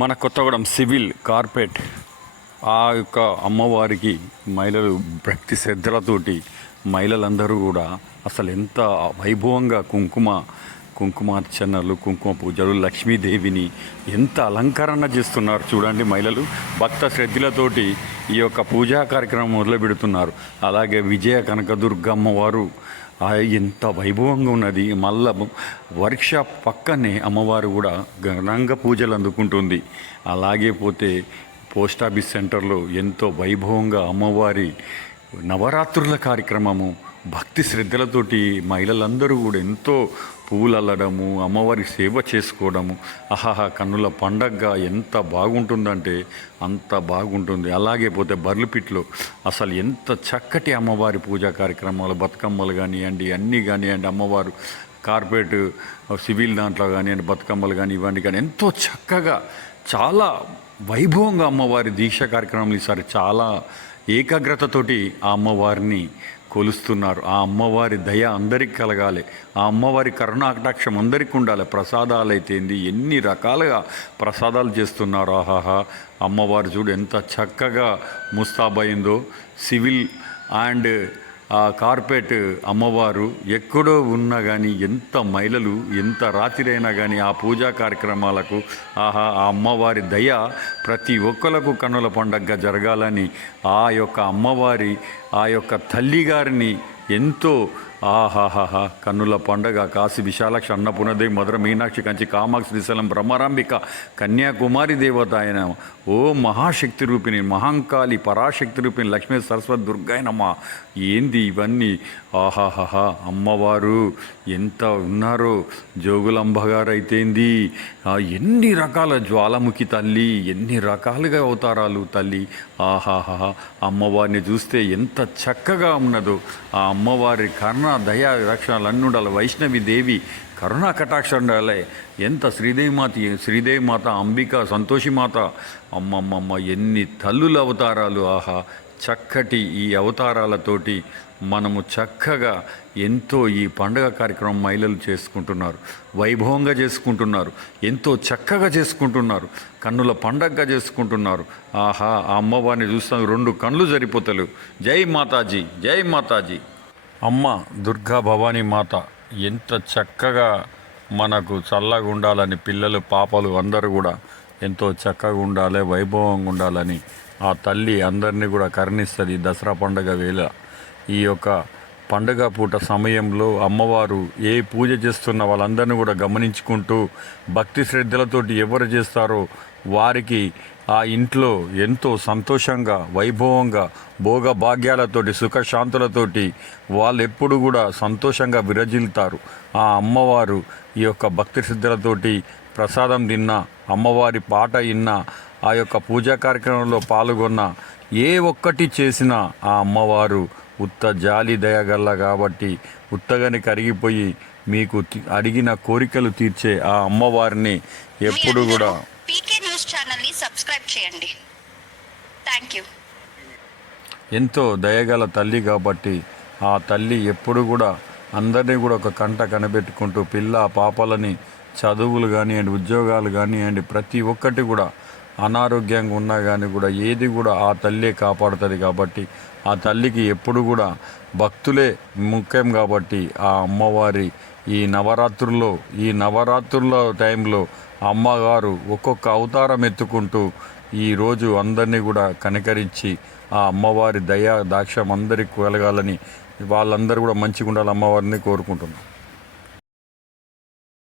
మన Kothagudem civil carpet ఆ యొక్క అమ్మవారికి మహిళలు భక్తి శ్రద్ధలతోటి మహిళలందరూ కూడా అసలు ఎంత వైభవంగా కుంకుమ కుంకుమార్చనలు కుంకుమ పూజలు లక్ష్మీదేవిని ఎంత అలంకరణ చేస్తున్నారు చూడండి మహిళలు. భక్త శ్రద్ధలతోటి ఈ యొక్క పూజా కార్యక్రమం మొదలు పెడుతున్నారు అలాగే విజయ కనకదుర్గమ్మ వారు ఆ ఎంత వైభవంగా ఉన్నది. మళ్ళా వర్క్షాప్ పక్కనే అమ్మవారు కూడా ఘనంగా పూజలు అందుకుంటుంది. అలాగే పోతే పోస్ట్ ఆఫీస్ సెంటర్లో ఎంతో వైభవంగా అమ్మవారి నవరాత్రుల కార్యక్రమము భక్తి శ్రద్ధలతోటి మహిళలందరూ కూడా ఎంతో పువ్వులు అల్లడము అమ్మవారి సేవ చేసుకోవడము. ఆహాహా కన్నుల పండగగా ఎంత బాగుంటుందంటే అంత బాగుంటుంది. అలాగే పోతే బర్లుపిట్లో అసలు ఎంత చక్కటి అమ్మవారి పూజా కార్యక్రమాలు బతుకమ్మలు కానివ్వండి అన్నీ కానివ్వండి అమ్మవారు కార్పొరేట్ సివిల్ దాంట్లో కానివ్వండి బతుకమ్మలు కానీ ఇవన్నీ కానీ ఎంతో చక్కగా చాలా వైభవంగా అమ్మవారి దీక్ష కార్యక్రమాలు ఈసారి చాలా ఏకాగ్రతతోటి ఆ అమ్మవారిని కొలుస్తున్నారు. ఆ అమ్మవారి దయ అందరికి కలగాలి. ఆ అమ్మవారి కరుణాకటాక్షం అందరికి ఉండాలి. ప్రసాదాలు అయితేంది ఎన్ని రకాలుగా ప్రసాదాలు చేస్తున్నారు. ఆహాహా! అమ్మవారు చూడు ఎంత చక్కగా ముస్తాబైందో సివిల్ అండ్ ఆ కార్పెట్ అమ్మవారు ఎక్కడో ఉన్నా కానీ ఎంత మహిళలు ఎంత రాత్రి కానీ ఆ పూజా కార్యక్రమాలకు ఆహా ఆ అమ్మవారి దయ ప్రతి ఒక్కలకు కన్నుల పండగగా జరగాలని ఆ యొక్క అమ్మవారి ఆ యొక్క తల్లిగారిని ఎంతో ఆహాహాహా కన్నుల పండగ కాశీ విశాలక్ష అన్నపూర్ణదేవి మధుర మీనాక్షి కంచి కామాక్షి శ్రీశైలం బ్రహ్మరాంబిక కన్యాకుమారి దేవత ఆయన ఓ మహాశక్తి రూపిణి మహంకాళి పరాశక్తి రూపిణి లక్ష్మీ సరస్వతి దుర్గాయనమ్మ ఏంది ఇవన్నీ? ఆహాహాహా అమ్మవారు ఎంత ఉన్నారో. జోగులంబగారైతేంది? అయితేంది ఎన్ని రకాల జ్వాలాముఖి తల్లి ఎన్ని రకాలుగా అవతారాలు తల్లి. ఆహాహా అమ్మవారిని చూస్తే ఎంత చక్కగా ఉన్నదో. ఆ అమ్మవారి కర్ణ దయా రక్షణలు అన్నీ ఉండాలి వైష్ణవి దేవి కరుణా కటాక్ష ఉండాలి ఎంత శ్రీదేవి మాత శ్రీదేవి మాత అంబిక సంతోషి మాత. అమ్మమ్మమ్మ ఎన్ని తల్లుల అవతారాలు ఆహా. చక్కటి ఈ అవతారాలతోటి మనము చక్కగా ఎంతో ఈ పండగ కార్యక్రమం మహిళలు చేసుకుంటున్నారు. వైభవంగా చేసుకుంటున్నారు. ఎంతో చక్కగా చేసుకుంటున్నారు. కన్నుల పండగగా చేసుకుంటున్నారు. ఆహా ఆ అమ్మవారిని చూస్తాను రెండు కళ్ళు సరిపోతలు. జై మాతాజీ జై మాతాజీ. అమ్మ దుర్గా భవానీ మాత ఎంత చక్కగా మనకు చల్లగా ఉండాలని పిల్లలు పాపలు అందరూ కూడా ఎంతో చక్కగా ఉండాలి వైభవంగా ఉండాలని ఆ తల్లి అందరినీ కూడా కరుణిస్తుంది దసరా పండుగ వేళ. ఈ యొక్క పండుగ పూట సమయంలో అమ్మవారు ఏ పూజ చేస్తున్న వాళ్ళందరినీ కూడా గమనించుకుంటూ భక్తి శ్రద్ధలతోటి ఎవరు చేస్తారో వారికి ఆ ఇంట్లో ఎంతో సంతోషంగా వైభవంగా భోగ భాగ్యాలతోటి సుఖశాంతులతోటి వాళ్ళు ఎప్పుడు కూడా సంతోషంగా విరజిల్తారు ఆ అమ్మవారు ఈ యొక్క భక్తి సిద్ధులతోటి ప్రసాదం తిన్న అమ్మవారి పాట విన్న ఆ యొక్క పూజా కార్యక్రమంలో పాల్గొన్న ఏ ఒక్కటి చేసినా ఆ అమ్మవారు ఉత్త జాలి దయగల్ల కాబట్టి ఉత్తగాని కరిగిపోయి మీకు అడిగిన కోరికలు తీర్చే ఆ అమ్మవారిని ఎప్పుడు కూడా చేయండి. థ్యాంక్ యూ ఎంతో దయగల తల్లి కాబట్టి ఆ తల్లి ఎప్పుడు కూడా అందరినీ కూడా ఒక కంట కనిపెట్టుకుంటూ పిల్ల పాపలని చదువులు కానివ్వండి ఉద్యోగాలు కానివ్వండి ప్రతి ఒక్కటి కూడా అనారోగ్యంగా ఉన్నా కానీ కూడా ఏది కూడా ఆ తల్లే కాపాడుతుంది కాబట్టి ఆ తల్లికి ఎప్పుడు కూడా భక్తులే ముఖ్యం కాబట్టి ఆ అమ్మవారి ఈ నవరాత్రుల్లో ఈ నవరాత్రుల టైంలో అమ్మగారు ఒక్కొక్క అవతారం ఎత్తుకుంటూ ఈరోజు అందరినీ కూడా కనికరించి ఆ అమ్మవారి దయా దాక్ష్యం అందరికి కలగాలని వాళ్ళందరూ కూడా మంచిగా ఉండాలి అమ్మవారిని కోరుకుంటున్నాం.